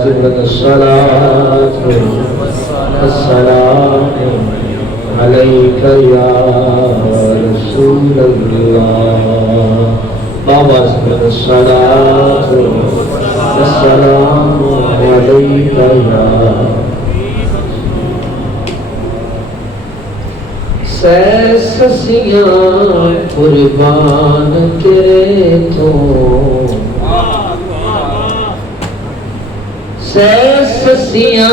واجب الصلاة والسلام عليك يا رسول الله واجب الصلاة والسلام عليك يا سسیاں قربان تیرے تو سسیاں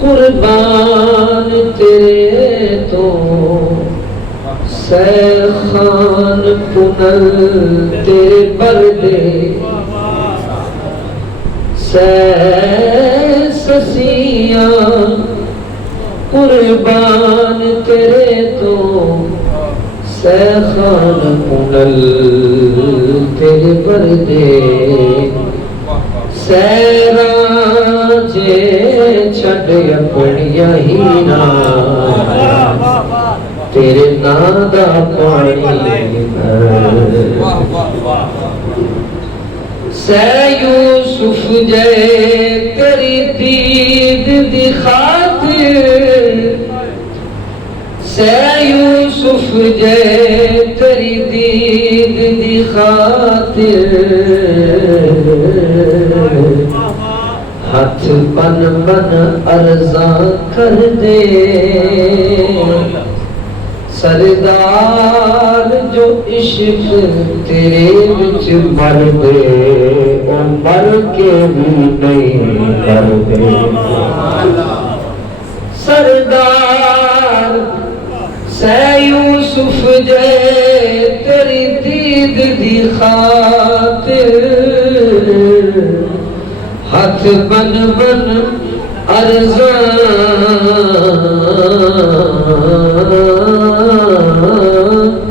قربان تیرے تو خان پنل تیرے بردے سسیاں قربان تیرے تو خان پنل تیرے بردے سیراجے چھڑ اپنیاں ہینا تیرے نادا پانی سے یوسف جے تیری دید دی خاطر سے یوسف جے تیری دید دی خاطر ہاتھ بن بن عرضاں کر دے سردار جو عشق تیرے وچ مر دے او مر کے بھی نہیں مر دے سردار سے یوسف جے تیری دید دی خاطر ہاتھ بن بن عرضاں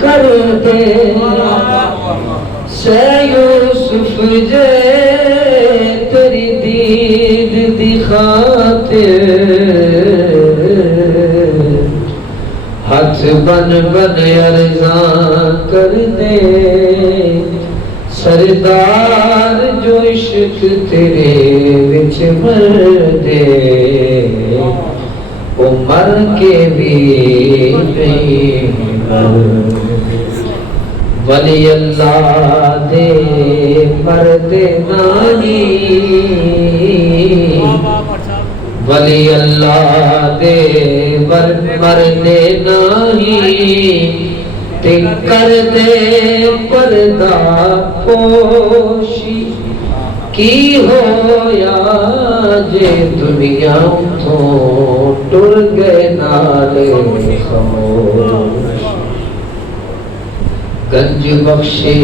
کر دے سے یوسف جے تیری دید دی خاطر ہاتھ بن بن عرضاں کر دے سردار جو عشق تیرے وچ مر دے وہ مر کے بھی نہیں مر ولی اللہ دے مرد نانی ولی اللہ دے مرد نانی تن کر دے پردہ پوشی کی ہویا جے دنیا تو ٹر گئے نالے خاموش گنج بخشے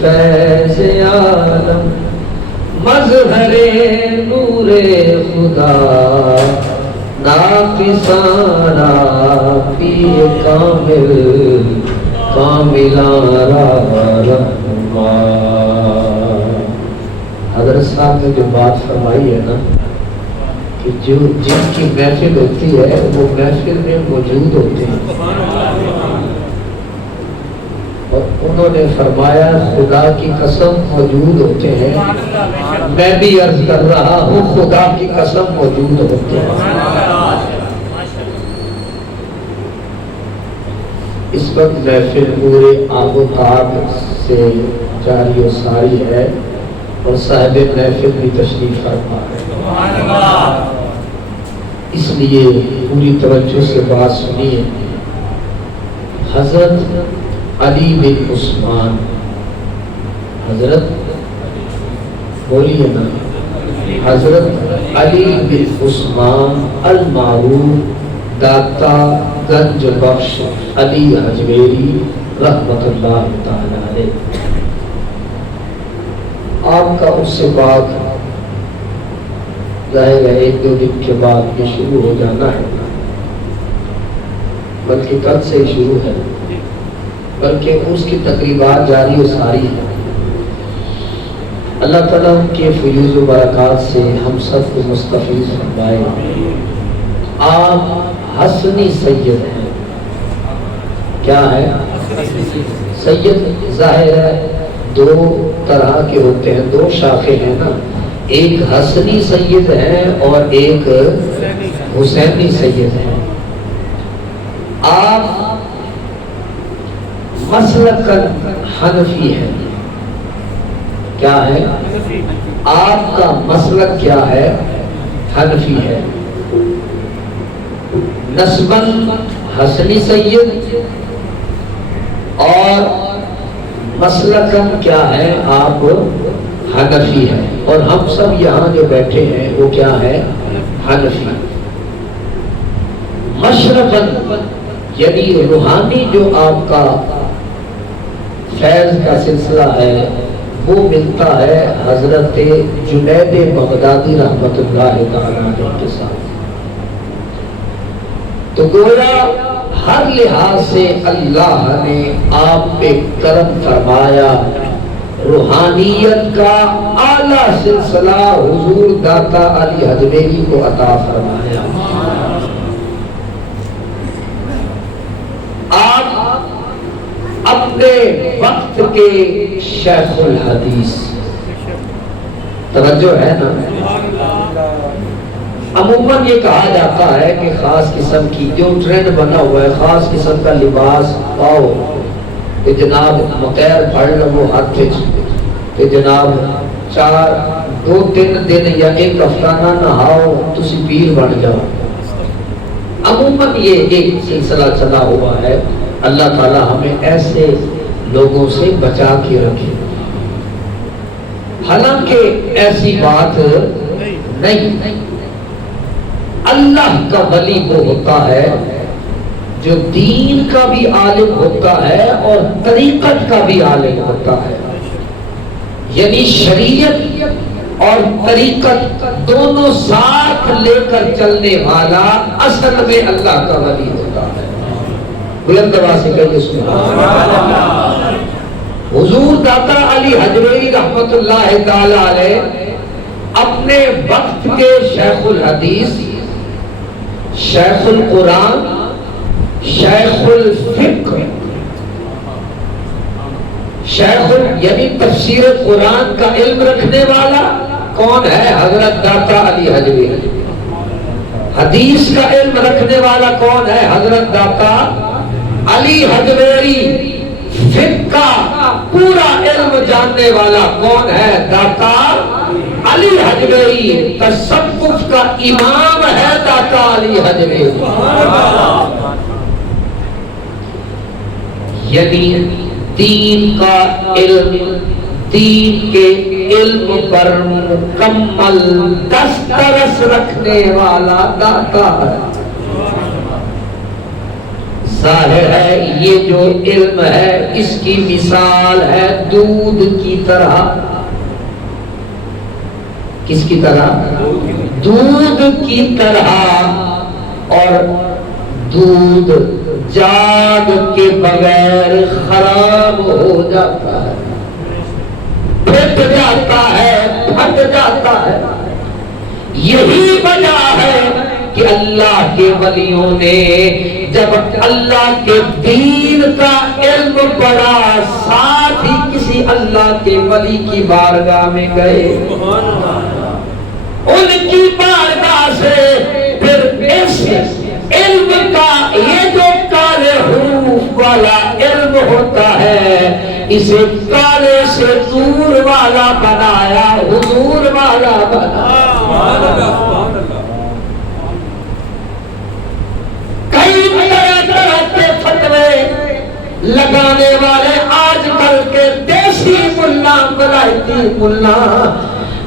فیض عالم مظہر نور خدا ناقصانا پی کامل کاملارا رحمان حضرت صاحب نے جو بات فرمائی ہے نا کہ جو جن کی محفل ہوتی ہے وہ محفل میں موجود ہوتے ہیں اور انہوں نے فرمایا خدا کی قسم موجود ہوتے ہیں میں بھی عرض کر رہا ہوں خدا کی قسم موجود ہوتے ہیں اس وقت محفل پورے آب و تاب سے جاری و ساری ہے اور صاحب محفل بھی تشریف فرما ہے اس لیے پوری توجہ سے بات سنیے حضرت علی بن عثمان حضرت بولیے نا حضرت علی بن عثمان المعروف داتا گنج بخش علی اجمیری رحمت اللہ تعالی علیہ آپ کا اس سے بات ظاہر ہے ایک دو دن کے بعد یہ شروع ہو جانا ہے بلکہ کل سے ہی شروع ہے بلکہ اس کی تقریبات جاری و ساری ہے اللہ تعالیٰ ان کے فیوز و برکات سے ہم سب کو مستفیض فرمائے آپ حسنی سید ہیں کیا ہے سید ظاہر ہے دو طرح کے ہوتے ہیں، دو شاخیں ہیں نا، ایک حسنی سید ہیں اور ایک حسینی سید ہیں۔ آپ مسلک حنفی ہیں، کیا ہے؟ آپ کا مسلک کیا ہے؟ حنفی ہے۔ نسباً حسنی سید اور مسلکاً کیا ہے؟ آپ حنفی ہیں، اور ہم سب یہاں جو بیٹھے ہیں وہ کیا ہے؟ حنفی۔ مشرباً یعنی روحانی جو آپ کا فیض کا سلسلہ ہے وہ ملتا ہے حضرت جنید بغدادی رحمت اللہ تعالیٰ عنہ کے ساتھ۔ تو گویا ہر لحاظ سے اللہ نے آپ پہ کرم فرمایا، روحانیت کا اعلیٰ سلسلہ حضور داتا علی حجویری کو عطا فرمایا۔ آپ اپنے وقت کے شیخ الحدیث، توجہ ہے نا؟ عموماً یہ کہا جاتا ہے کہ خاص قسم کی جو ٹرینڈ بنا ہوا ہے، خاص قسم کا لباس پاؤ کہ جناب مقیر پڑھ لو ہاتھ کہ جناب 2-3 دن یا ایک ہفتہ نہ نہاؤ تسی پیر بن جاؤ۔ عموماً یہ ایک سلسلہ چلا ہوا ہے۔ اللہ تعالی ہمیں ایسے لوگوں سے بچا کے رکھے۔ حالانکہ ایسی بات نہیں، اللہ کا ولی وہ ہوتا ہے جو دین کا بھی عالم ہوتا ہے اور طریقت کا بھی عالم ہوتا ہے، یعنی شریعت اور طریقت دونوں ساتھ لے کر چلنے والا اصل میں اللہ کا ولی ہوتا ہے۔ بلند آواز سے کہیے سبحان اللہ۔ حضور داتا علی حجویری رحمت اللہ تعالی علیہ اپنے وقت کے شیخ الحدیث، شیخ القرآن، شیخ الفقہ، یعنی تفسیر قرآن کا علم رکھنے والا کون ہے؟ حضرت داتا علی حجویری۔ حدیث کا علم رکھنے والا کون ہے؟ حضرت داتا علی حجویری۔ فقہ کا پورا علم جاننے والا کون ہے؟ داتا علی حجویری۔ تصوف کا امام ہے داتا علی حجویری۔ یعنی دین کا علم، دین کے علم پر مکمل دسترس رکھنے والا داتا ہے۔ ظاہر ہے یہ جو علم ہے اس کی مثال ہے دودھ کی طرح۔ کس کی طرح؟ دودھ کی طرح۔ اور دودھ جاگ کے بغیر خراب ہو جاتا ہے، پھٹ جاتا ہے، پھٹ جاتا ہے۔ یہی وجہ ہے کہ اللہ کے ولیوں نے جب اللہ کے دین کا علم پڑھا ساتھ ہی کسی اللہ کے ولی کی بارگاہ میں گئے، ان کی بارگاہ سے پھر اس علم کا یہ جو کالے حروف والا علم ہوتا ہے اسے کالے سے نور والا بنایا، حضور والا بنایا۔ کئی طرح کے فتوے لگانے والے آج کل کے دیسی ملا، ولایتی ملا،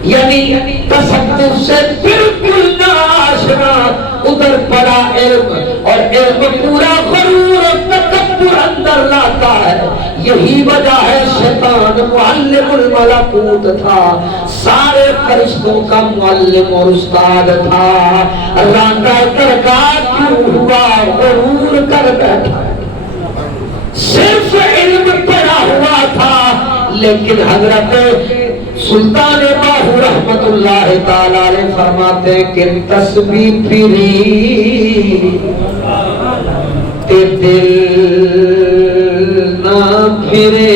یعنی تصوف سے بالکل ناشنا، ادھر پڑا علم اور علم پورا غرور اور تکبر اندر لاتا ہے۔ یہی وجہ ہے شیطان معلم الملکوت تھا، سارے فرشتوں کا معلم اور استاد تھا، رانڈا درگاہ کیوں ہوا؟ غرور کر بیٹھا، صرف علم پڑھا ہوا تھا، لیکن حضرت سلطان باہو رحمت اللہ تعالی علیہ فرماتے کہ تسبیح پھری تے دل نہ پھرے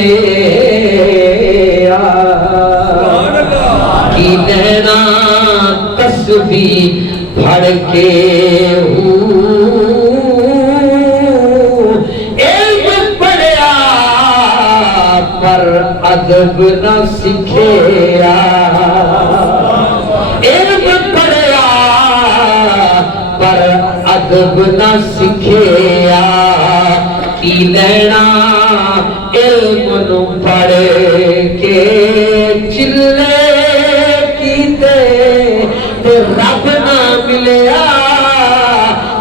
نینا تسبیح پڑھ کے علم پڑھیا پر ادب نہ سکھیا، علم پڑھیا پر ادب نہ سکھیا، کی لینا علم نو پڑھ کے چلے کیتے تے رب نہ ملیا،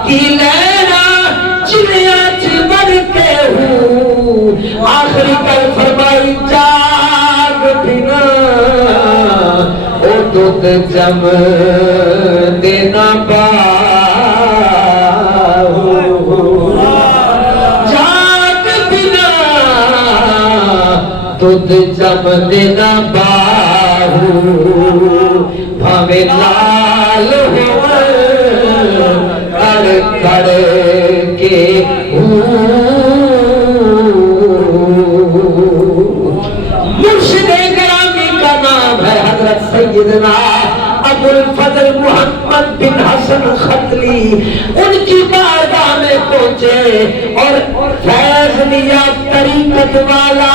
کی لینا چلیا چمر کے ہوں، آخری کل فرمائی جاگ بنا او دودھ جم دینا باہو، جاگ بنا دودھ جم دینا باہو، بھاوے لال ہو کر کر کے مرشد گرامی کا نام ہے حضرت سیدنا ابو الفضل محمد بن حسن ختلی، ان کی بارگاہ میں پہنچے اور فیض لیا طریقت والا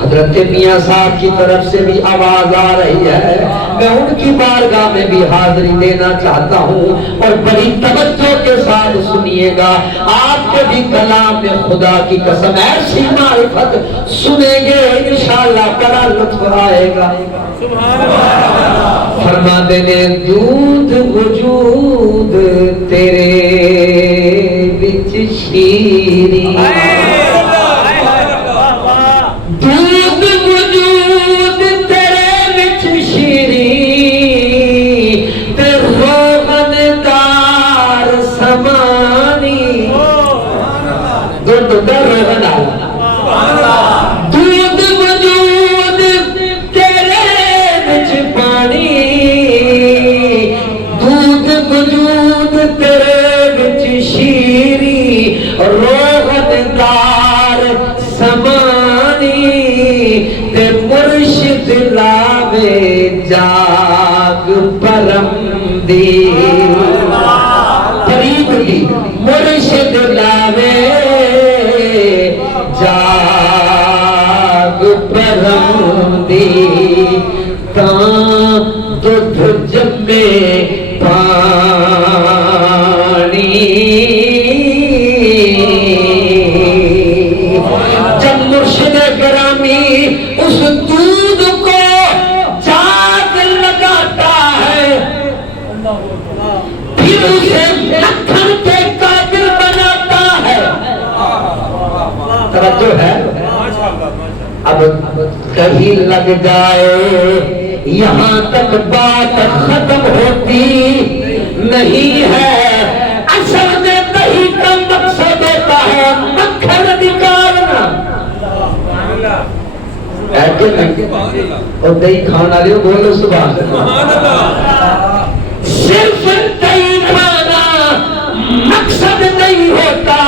حضرت میاں صاحب کی طرف سے بھی آواز آ رہی ہے، میں ان کی بارگاہ میں بھی حاضری دینا چاہتا ہوں، اور بڑی توجہ کے ساتھ سنیے گا، آپ کے بھی کلام میں خدا کی قسم ایسی معرفت سنیں گے انشاءاللہ بڑا لطف آئے گا۔ فرما دینے دودھ وجود تیرے بچ شیریں، دودھ وجود تیرے بچ شیریں، تے روغن دار سمانی، دودھ در روغن دار، دودھ وجود تیرے بچ پانی، دودھ وجود تیرے بچ شیریں، روغن دار سمانی، تے مرشد لاوے جاگ پرم دی، فرید دی مرشد لاوے جاگ پرم دی، تاں دودھ جمے پانی، جب مرشد گرامی اس دودھ کو جاگ لگاتا ہے، پھر اسے مکھن کے قابل بناتا ہے، توجہ ہے، اب کہیں لگ جائے یہاں تک بات ختم ہوتی نہیں ہے، اصل میں دہی کا مقصد ہوتا ہے مکھن نکالنا، اور دہی کھانا لے بولو سبحان اللہ، صرف دہی کھانا مقصد نہیں ہوتا،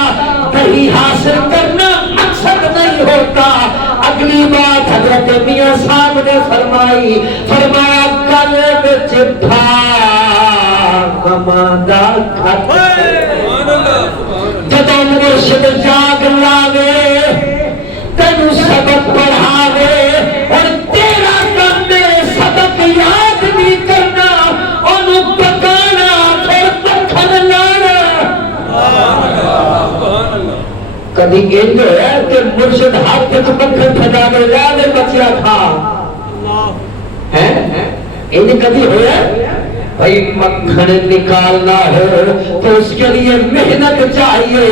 دہی حاصل کرنا مقصد نہیں ہوتا۔ اگلی بات حضرت میاں صاحب نے فرمائی، فرمایا کل وچ تھا ہمارا خط، جب مرشد جاگ لاوے تینو سبق پڑھاوے، اور تیرا کام ہے سبق یاد بھی کرنا، انہوں پکانا پھر مکھن لانا۔ کبھی انج ہے کہ مرشد ہاتھ وچ مکھن پھدا کے لا دے بچیا کھا، انج کبھی ہویا؟ بھائی مکھن نکالنا ہو تو اس کے لیے محنت چاہیے،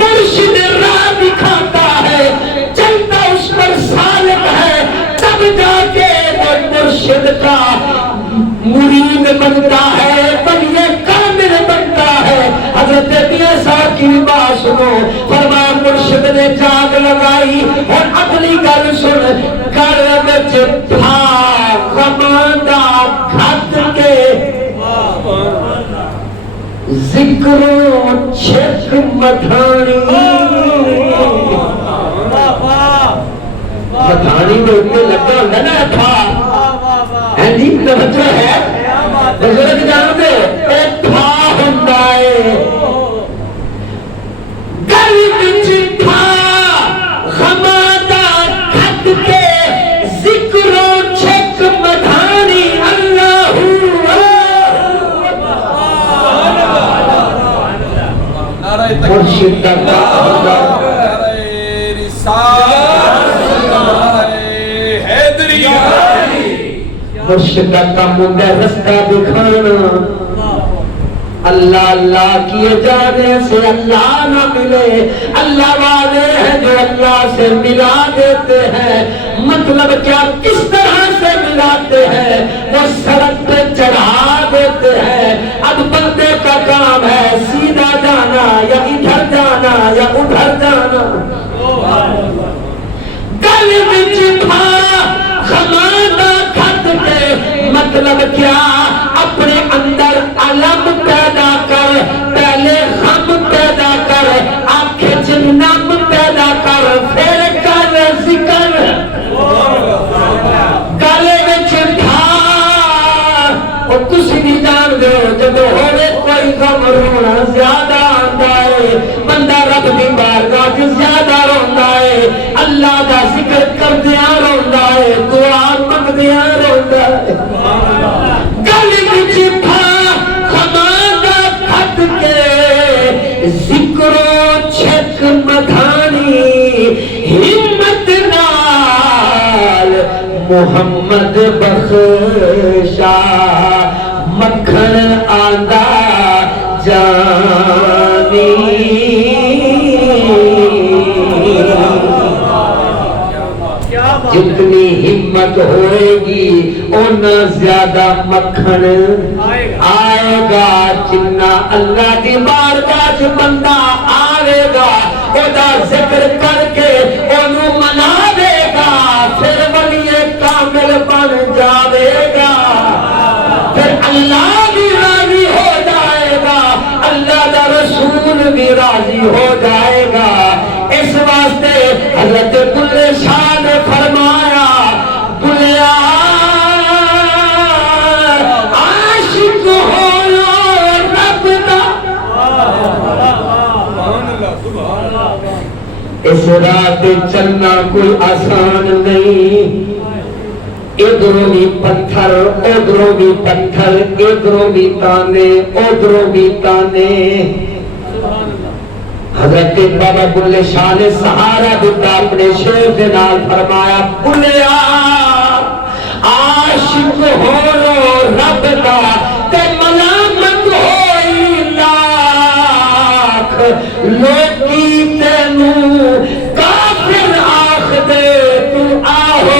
مرشد راہ دکھاتا ہے، چلتا اس پر سالک ہے، تب جا کے وہ مرشد کا مرید بنتا ہے، بلکہ کامل بنتا ہے۔ حضرت میاں صاحب کی بات سنو، فرمایا مرشد نے جاگ لگائی، اور اگلی گل سن، گھر وچ تھا غماں خط کے ذکر و چھک مٹھانی، مٹھانی پانی دے اوپر لگا ہوندا نا تھا ہیں جی توجہ ہے بزرگ جان دے اے تھا ہوندا ہے گل وچ تھا غماں دا کھٹ کے ذکر و چھک مدھانی اللہ مرشد دا مرشد کا کام ہوتا ہے رستہ دکھانا اللہ اللہ کیے جانے سے اللہ نہ ملے اللہ والے ہیں جو اللہ سے ملا دیتے ہیں مطلب کیا کس طرح سے ملاتے ہیں وہ سڑک پہ چڑھا دیتے ہیں اب بندے کا کام ہے سیدھا جانا یا ادھر جانا یا ادھر جانا گل وچ تھا خمانہ کھٹ کے مطلب کیا اپنے اندر علم پیدا کر پہلے غم پیدا کر آنکھیں جنم پیدا کر پھر کر ذکر گلے وچ تھا اور تسی بھی جان دے جب ہوئے کوئی غم رونا زیادہ آندا ہے بندہ رب دی بارگاہ وچ زیادہ روندا ہے اللہ دا ذکر کردیاں روندا ہے دعا منگدیاں روندا ہے گل وچ تھا خمانہ کھٹ کے ذکر و چھک مدھانی ہمت نال محمد بخشا مکھن آندا جانی جتنی ہمت ہوئے گی اتنا زیادہ مکھن آئے گا جتنا اللہ کی بارگاہ وچ بندہ آئے گا اودا ذکر کر کے اونوں منا دے گا پھر ولی کامل بن جاوے گا پھر اللہ بھی راضی ہو جائے گا اللہ دا رسول بھی راضی ہو جائے گا اس واسطے حضرت بلے شاہ نے فرمایا بلیا عاشق ہو رب دا اس رات چلنا کوئی آسان نہیں ادھروں بھی پتھر ادھروں بھی پتھر ادھروں بھی تانے ادھروں بھی تانے حضرت بابا بلے شاہ نے سہارا دیتا اپنے شیر کے نال فرمایا بلیا عاشق ہو رب دا تے ملامت ہوئی لاکھ لوکی تینوں کافر آخ دے تو آہو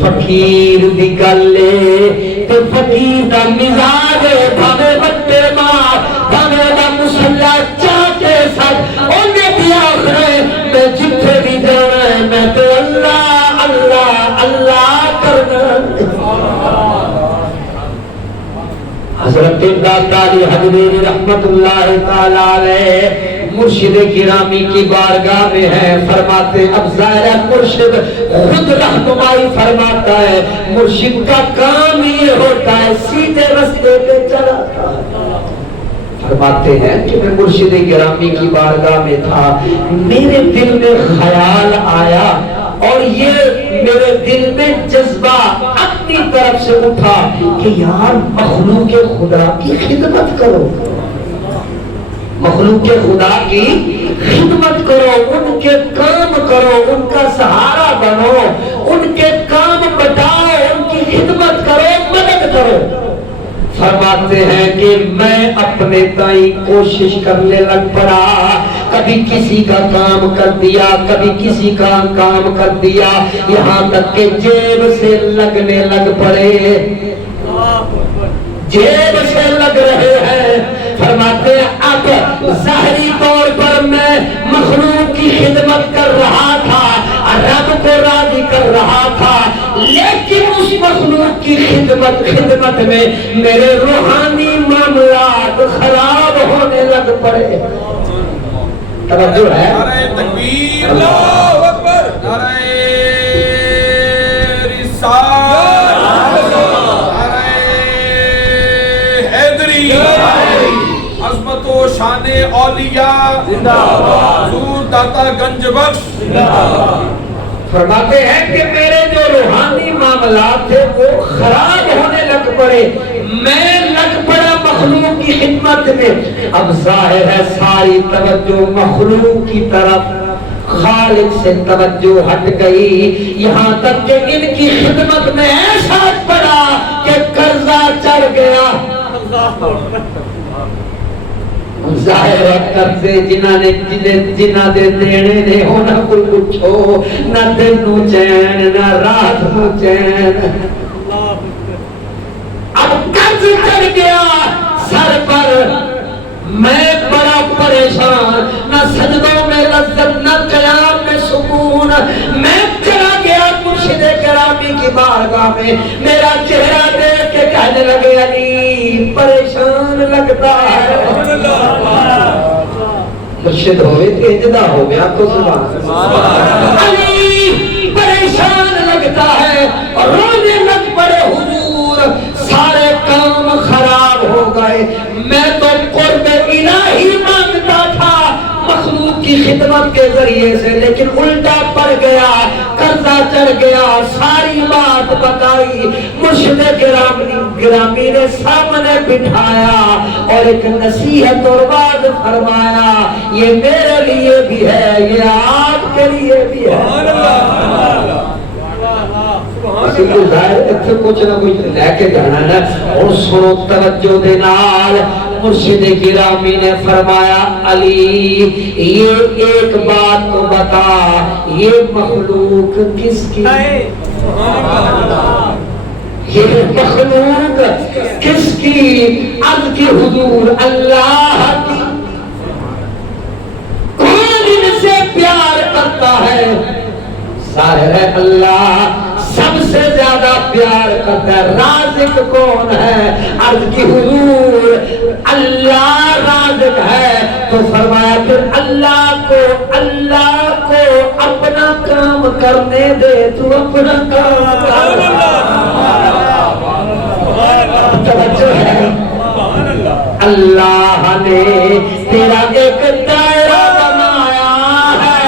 فقیر دی گلے تے فقیر دا مزاج بھاوے بٹے مار بھاوے دا مسلح چاہتے ساتھ انہیں بھی آخرے میں جتھے بھی جانا ہے میں تو اللہ اللہ اللہ کرنا حضرت داتا علی حضرت رحمت اللہ تعالیٰ علیہ مرشد گرامی کی بارگاہ میں ہے فرماتے اب ظاہر ہے مرشد خود رہنمائی فرماتا ہے مرشد کا کام یہ ہوتا ہے سیدھے رستے پہ چلاتا ہے فرماتے ہیں کہ میں مرشد گرامی کی بارگاہ میں تھا میرے دل میں خیال آیا اور یہ میرے دل میں جذبہ اپنی طرف سے اٹھا کہ یار مخلوق خدا کی خدمت کرو مخلوق خدا کی خدمت کرو ان کے کام کرو ان کا سہارا بنو ان کے کام بتاؤ ان کی خدمت کرو مدد کرو فرماتے ہیں کہ میں اپنے تائی کوشش کرنے لگ پڑا کبھی کسی کا کام کر دیا کبھی کسی کا کام کر دیا یہاں تک کہ جیب سے لگنے لگ پڑے جیب سے لگ رہے ہیں فرماتے ہیں اب ظاہری طور پر میں مخلوق کی خدمت کر رہا تھا رب کو راضی کر رہا تھا لیکن اس مخلوق کی خدمت میں میرے روحانی معاملات خراب ہونے لگے لگ پڑے. توجہ ہے؟ نعرہ تکبیر، اللہ اکبر، نعرہ رسالت، نعرہ حیدری، عظمت و شان اولیاء زندہ باد، حضور داتا گنج بخش زندہ باد. فرماتے ہیں کہ میرے جو روحانی معاملات تھے وہ خراب ہونے لگ پڑے، میں لگ پڑا مخلوق کی خدمت میں. اب ظاہر ہے ساری توجہ مخلوق کی طرف، خالق سے توجہ ہٹ گئی، یہاں تک کہ ان کی خدمت میں ایسا پڑا کہ قرضہ چڑھ گیا. ظاہر ہے قرضے جنہ دے دینے نے ہونا کوئی پوچھو، نہ دن نو چین نہ رات نو چین. اب قرض چڑھ گیا سر پر، میں بڑا پریشان، نہ سجدوں میں لذت نہ قیام میں سکون. میں چلا گیا مرشد کرامی کی بارگاہ میں، میرا چہرہ دیکھ کے کہنے لگے علی پریشان لگتا ہے. مرشد ہوئے تیجدہ ہو گیا تو سبحان علی پریشان لگتا ہے اور رونے لگ پڑے. حضور سارے کام خراب ہو گئے، میں تو قرب الہی مانگتا تھا مخلوق کی خدمت کے ذریعے سے، لیکن الٹا پڑ گیا، قرضہ چڑھ گیا. ساری بات بتائی، مرشد گرامی نے سامنے بٹھایا اور ایک نصیحت اور وعظ فرمایا، یہ میرے لیے بھی ہے، یہ آپ کے لیے بھی ہے. اسی کو ظاہر اتنے کچھ نہ کچھ لے کے جانا ہے. اور سنو توجہ دے نال، مرشد گرامی نے فرمایا علی یہ ایک بات تو بتا، یہ مخلوق کس کی ہے؟ یہ مخلوق کس کی؟ عرض کی حضور اللہ کی. کون ان سے پیار کرتا ہے؟ ظاہر ہے اللہ سب سے زیادہ پیار کرتا ہے. رازق کون ہے؟ عرض کی حضور اللہ رازق ہے. تو فرمایا پھر اللہ کو اپنا کام کرنے دے، تو اپنا کام کر. توجہ ہے؟ اللہ نے تیرا ایک دائرہ بنایا ہے،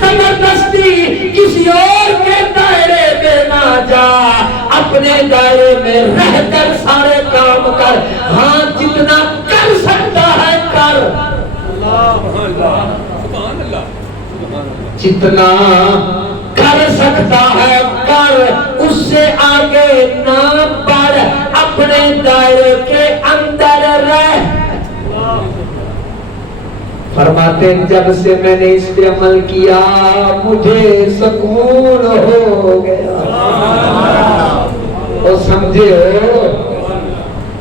زبردستی کسی اور کے دائرے میں نہ جا، اپنے دائرے میں رہ کر سارے کام کر. ہاں جتنا کر سکتا ہے کر، جتنا کر سکتا ہے کر، اس سے آگے نہ بڑھ، اپنے دائرے کے اندر رہ. فرماتے ہیں جب سے میں نے اس پہ عمل کیا مجھے سکون ہو گیا. اور سمجھے ہو،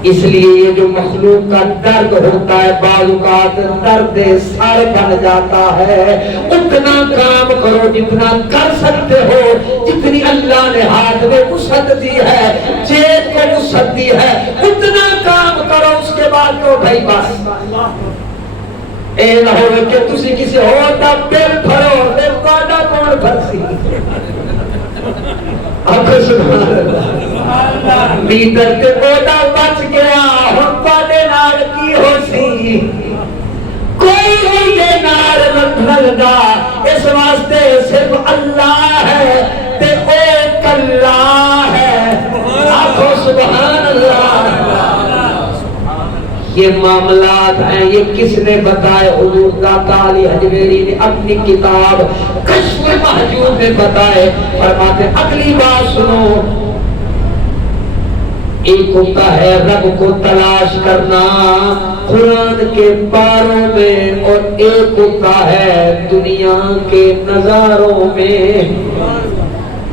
اس لیے یہ جو مخلوق کا درد ہوتا ہے بعض اوقات درد سر بن جاتا ہے. اتنا کام کرو جتنا کر سکتے ہو، جتنی اللہ نے ہاتھ میں وسعت دی ہے، جیب کو وسعت دی ہے، اتنا کام کرو. اس کے بعد تو بھائی بس اے نہ ہوئے کہ تسی کسی اور دا بل بھرو تے کاڈا کون بھرسی. آپ سبحان اللہ، میٹر تے کوڈا بچ گیا، ہن پاڈے نال کی ہو سی؟ کوئی نہیں نال لگدا. اس واسطے صرف اللہ ہے تے ایک اللہ ہے. آپ سبحان اللہ. یہ معاملات ہیں، یہ کس نے بتائے؟ حضور داتا علی حجویری نے اپنی کتاب کشف محجوب میں بتائے. فرماتے اگلی بات سنو، ایک ہوتا ہے رب کو تلاش کرنا قرآن کے پاروں میں، اور ایک ہوتا ہے دنیا کے نظاروں میں.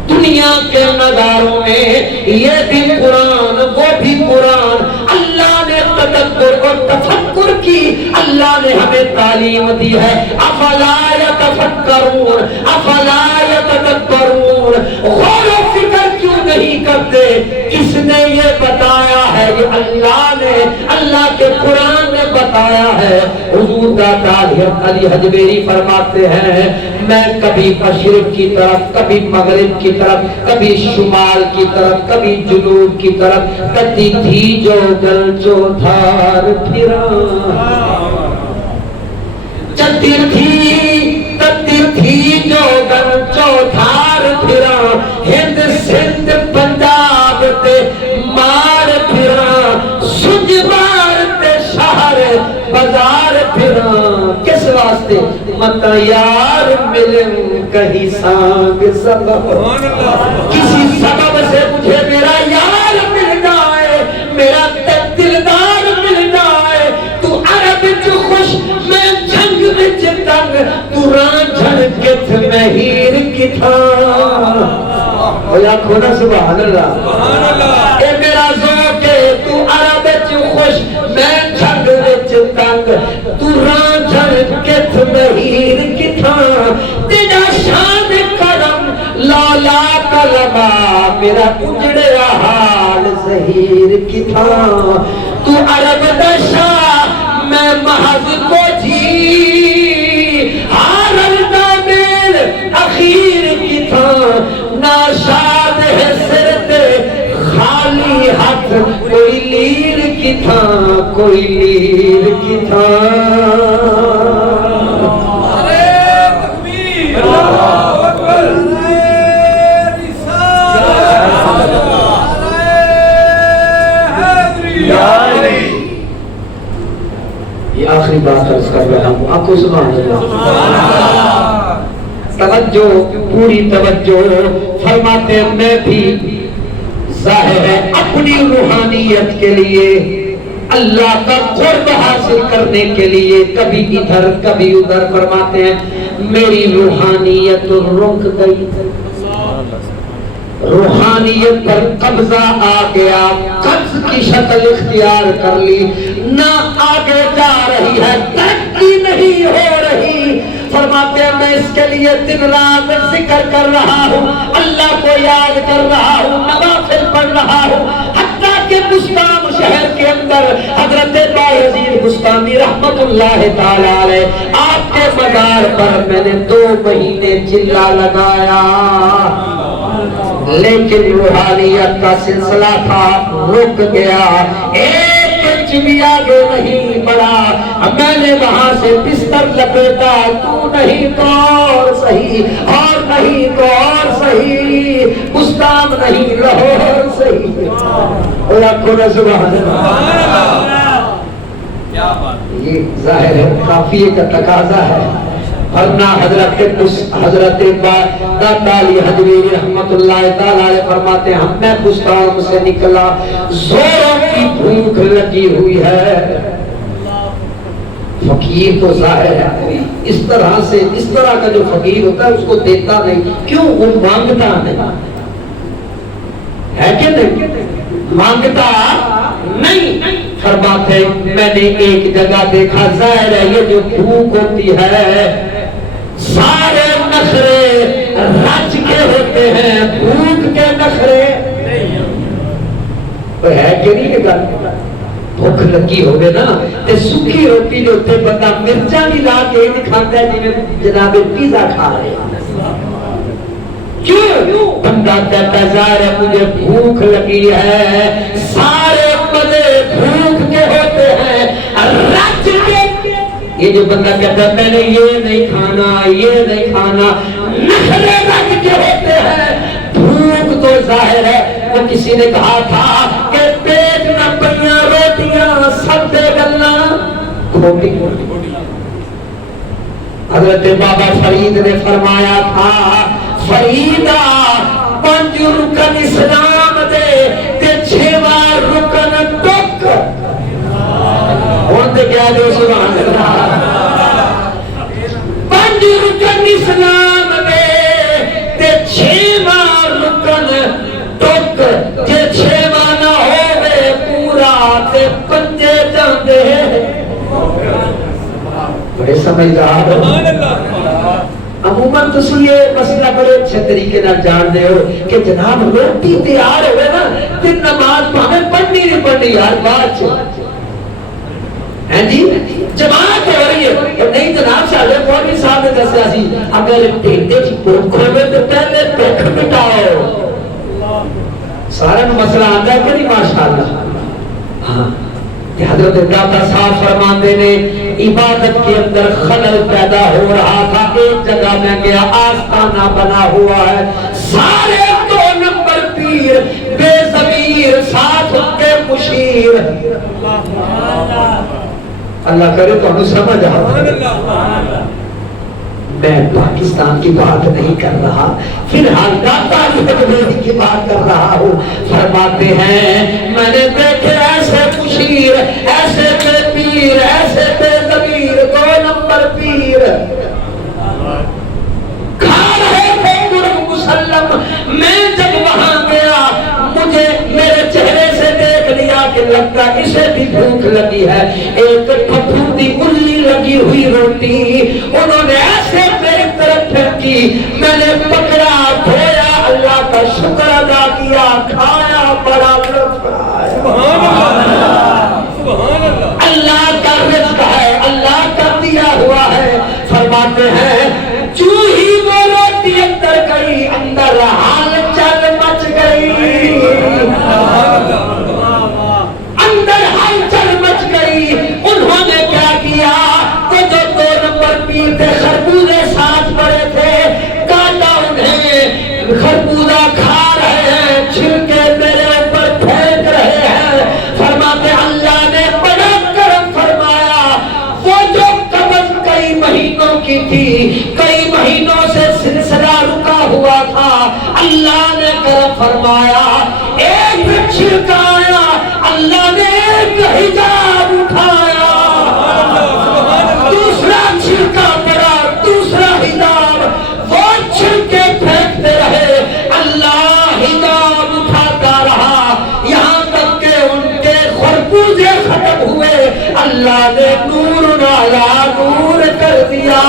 دنیا کے نظاروں میں یہ بھی قرآن وہ بھی قرآن. اللہ نے تدبر اور تفکر کی اللہ نے ہمیں تعلیم دی ہے. افلا یتفکرون افلا یتدبرون، غور و فکر کیوں نہیں کرتے؟ کس نے یہ بتایا ہے؟ یہ اللہ نے. اللہ کے قرآن فرمایا ہے. حضور داتا علی حجویری فرماتے ہیں میں کبھی مشرق کی طرف, کبھی مغرب کی طرف, کبھی شمال کی طرف, کبھی جنوب کی طرف, کتی تھی جو گل چوتھار پھراں, چتر تھی جو گل چوتھار پھراں, ہند سندھ پنجاب تے مار پھراں, سنج مار تے شہر بازار پھراں. کس واسطے؟ مت یار ملن کہیں سانگ سبب, کسی سبب سے مجھے میرا یار ملنا ہے, میرا دلدار ملنا ہے. تو عرب جو خوش میں جنگ وچ تنگ, تو رانجھن کت میں ہیر کتھاں. یا کھونا سبحان اللہ, اے میرا ذوق ہے. تو عرب جو خوش میں جنگ وچ تنگ, تو رانجھن کت میں ہیر کتھاں. تیرا شان کرم لالا کلمہ, میرا اجڑیا حال ظہیر کتھاں. تو عرب دا شاہ میں محض کو جی, حارل دا میل اخیر کتھاں. ناشاد ہے سر تے خالی ہاتھ, کوئی لیر کتھاں, کوئی لیر کتھاں. یہ آخری بات عرض کر رہا ہوں آپ کو, سبحان اللہ. توجہ, پوری توجہ. فرماتے ہیں میں بھی ظاہر ہے اپنی روحانیت کے لیے, اللہ کا قرب حاصل کرنے کے لیے کبھی ادھر کبھی ادھر. فرماتے ہیں میری روحانیت رک گئی, روحانیت پر قبضہ آ گیا, قبض کی شکل اختیار کر لی, نہ آگے جا رہی ہے, ترقی نہیں ہو رہی. فرماتے ہیں میں اس کے لیے دن رات ذکر کر رہا ہوں, اللہ کو یاد کر رہا ہوں, نوافل پڑھ رہا ہوں. حتیٰ کہ بستان شہر کے اندر حضرت بایزید بستانی رحمت اللہ تعالی علیہ, آپ کے مزار پر میں نے 2 مہینے چلا لگایا, لیکن روحانیت کا سلسلہ تھا رک گیا. ایک انچ بھی آگے نہیں بڑھا. میں نے وہاں سے بستر لپیٹا, تو نہیں تو اور صحیح, اور نہیں تو اور صحیح, بستان نہیں لاہور صحیح. اور آپ کو سبحان اللہ, کیا بات. یہ ظاہر ہے قافیے کا تقاضا ہے. ورنہ حضرت داتا علی حجویری رحمت اللہ تعالی فرماتے ہیں میں بستان سے نکلا, زوروں کی بھوک لگی ہوئی ہے. فقیر تو ظاہر ہے کوئی اس طرح سے, اس طرح کا جو فقیر ہوتا ہے اس کو دیتا نہیں, کیوں؟ وہ مانگتا نہیں ہے کہ نہیں, مانگتا نہیں. فرماتے میں نے ایک جگہ دیکھا, ظاہر ہے یہ جو بھوک ہوتی ہے سارے نخرے رج کے ہوتے ہیں, بھوک کے نخرے تو ہے کہ نہیں. کہ بھوک لگی ہوگی نا تے سکی روٹی جو تے بندہ مرچا بھی لا کے نہیں کھاتا ہے جی میں جناب پیزا کھا رہے ہیں. کیوں؟ بندہ کہتا ہے ظاہر ہے مجھے بھوک لگی ہے. سارے مزے بھوک کے ہوتے ہیں, رج کے. یہ جو بندہ کہتا ہے میں نے یہ نہیں کھانا, یہ نہیں کھانا, نخرے رج کے ہوتے ہیں. بھوک تو ظاہر ہے. وہ کسی نے کہا تھا کہ پیٹ نہ پڑیاں روٹیاں سب دے گلنا کھوٹی. حضرت بابا فرید نے فرمایا تھا فریدہ 5 رکن اسلام دے تے 6واں رکن ٹک. اور تے کیا دے سبحان اللہ. 5 رکن اسلام دے تے 6واں رکن ٹک. جے 6واں نہ ہوے پورا تے 5 جاندے. بڑے سمجھدار عموماً تسی یہ مسئلہ بڑے اچھے طریقے نہ جان دے ہو کہ جناب روٹی تیار ہوئے نا تے نماز ہمیں پڑھنی نہیں پڑھنی یار بات ہے جی. جماعت ہو رہی ہے نہیں جناب سارے مولوی صاحب نے دسیا سی اگر ٹھیکے کی بھوک ہوئے تو پہلے بھوک مٹاؤ سارا مسئلہ آتا ہے کہ نہیں ماشاءاللہ ہاں حضرت داتا صاحب فرماتے نے عبادت کے اندر خلل پیدا ہو رہا تھا ایک جگہ میں گیا آستانہ بنا ہوا ہے سارے 2 نمبر پیر بے ضمیر ساتھ ان کے مشیر اللہ کرے تو ہمیں سمجھ آ میں پاکستان کی بات نہیں کر رہا فی الحال داتا حجویری کی بات کر رہا ہوں فرماتے ہیں میں نے دیکھے ایسے مشیر ایسے بے پیر ایسے بے ضمیر 2 نمبر پیر کھا رہے تھے مرغ مسلم میں جب وہاں گیا مجھے میرے چہرے سے دیکھ لیا کہ لگتا اسے بھی بھوک لگی ہے ایک پھپھوندی الی لگی ہوئی روٹی انہوں نے ایسے میری طرف پھینکی میں نے پکڑا دھویا اللہ کا شکر ادا کیا کھایا بڑا لطف آیا اللہ کا رزق ہے اللہ کا دیا ہوا ہے فرماتے ہیں جو ہی وہ روٹی اندر گئی اندر حال چل مچ گئی اندر حال چل مچ گئی انہوں نے کیا کیا وہ جو 2 نمبر پیر تھے خربوزے ساتھ پڑے تھے کاٹا انہیں خربوزہ کھا رہے ہیں چھلکے میرے اوپر پھینک رہے ہیں فرماتے اللہ نے بڑا کرم فرمایا وہ جو قبض کئی مہینوں کی تھی کئی مہینوں سے سلسلہ رکا ہوا تھا اللہ نے کرم فرمایا ایک چھلکا آیا اللہ نے ایک حجاب اٹھایا دوسرا چھلکا پڑا دوسرا حجاب وہ چھلکے پھینکتے رہے اللہ حجاب اٹھاتا رہا یہاں تک کہ ان کے خربوزے ختم ہوئے اللہ نے نور نالا نور کر دیا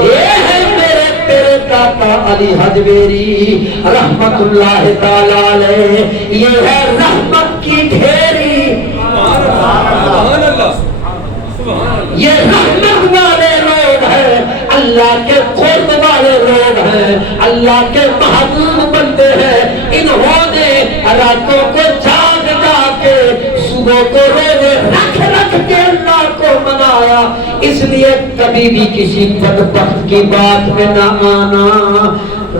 یہ ہے میرے تیرے داتا علی حجویری رحمت اللہ تعالی علیہ یہ ہے رحمت کی ڈھیری یہ رحمت والے لوگ ہیں اللہ کے قرب والے لوگ ہیں اللہ کے محبوب بندے ہیں انہوں نے راتوں کو جاگ جا کے صبح کو روزے رکھ رکھ کے اللہ کو منایا اس لیے کبھی بھی کسی بدبخت کی بات میں نہ آنا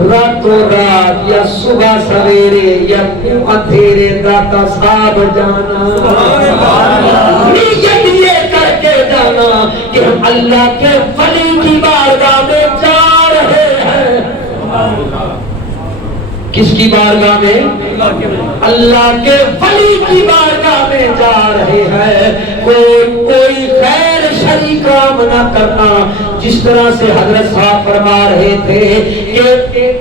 راتوں رات یا صبح سویرے یا اندھیرے داتا صاحب جانا نیت یہ کر کے جانا کہ ہم اللہ کے ولی کی بارگاہ میں جا رہے ہیں کس کی بارگاہ میں اللہ کے ولی کی بارگاہ میں جا رہے ہیں کوئی خیر شری کام نہ کرنا جس طرح سے حضرت صاحب فرما رہے تھے کہ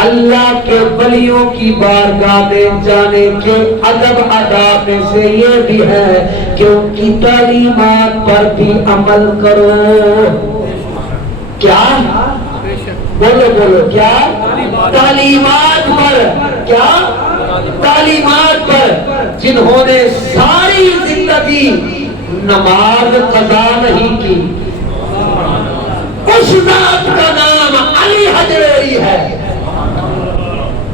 اللہ کے ولیوں کی بارگاہ میں جانے کے ادب آداب میں سے یہ بھی ہے کہ ان کی تعلیمات پر بھی عمل کرو کیا بولو بولو کیا تعلیمات پر کیا تعلیمات پر جنہوں نے ساری زندگی نماز قضا نہیں کی اس ذات کا نام علی حجویری ہے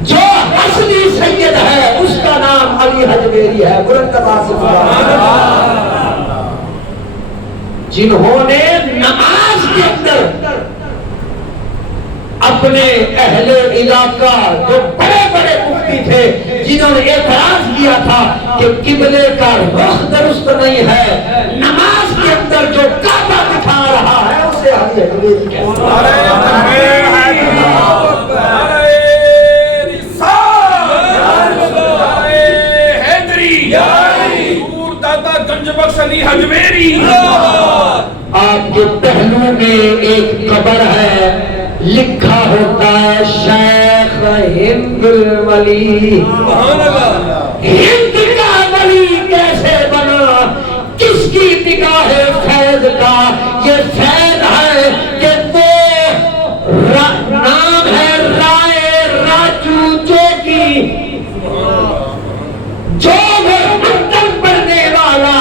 جو اصلی سید ہے اس کا نام علی حجویری ہے بلند آواز سے سبحان اللہ جنہوں نے نماز کے اندر اپنے اہل علاقہ جو بڑے بڑے مفتی تھے جنہوں نے اعتراض کیا تھا کہ قبلے کا رخ درست نہیں ہے نماز کے اندر جو کعبہ دکھا رہا ہے اسے علی حجویری کہتے ہیں آپ کے پہلو میں ایک قبر ہے لکھا ہوتا ہے شیخ ہند الولی ہند کا ولی کیسے بنا کس کی نگاہ فیض کا یہ فیض ہے کہ وہ نام ہے رائے راجو جوگی جو وہ اندر پڑھنے والا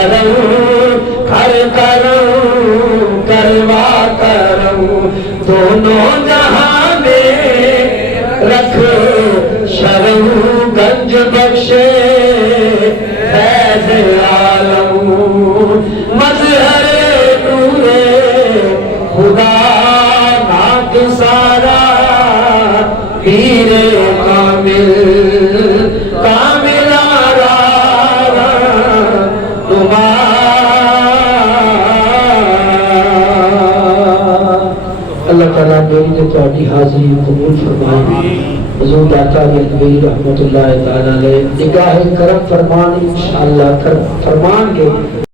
کرم ہر کرم کرواتا رہوں دونوں جہاں میں رکھ شرم گنج بخشے فیض عالم مظہر نور خدا ناک سارا پیر کامل کامل آرا اللہ تعالیٰ میری تو تہاڈی حاضری قبول فرمائے حضور داتا علی رحمت اللہ تعالیٰ علیہ نگاہ کرم فرمان انشاءاللہ فرمان کے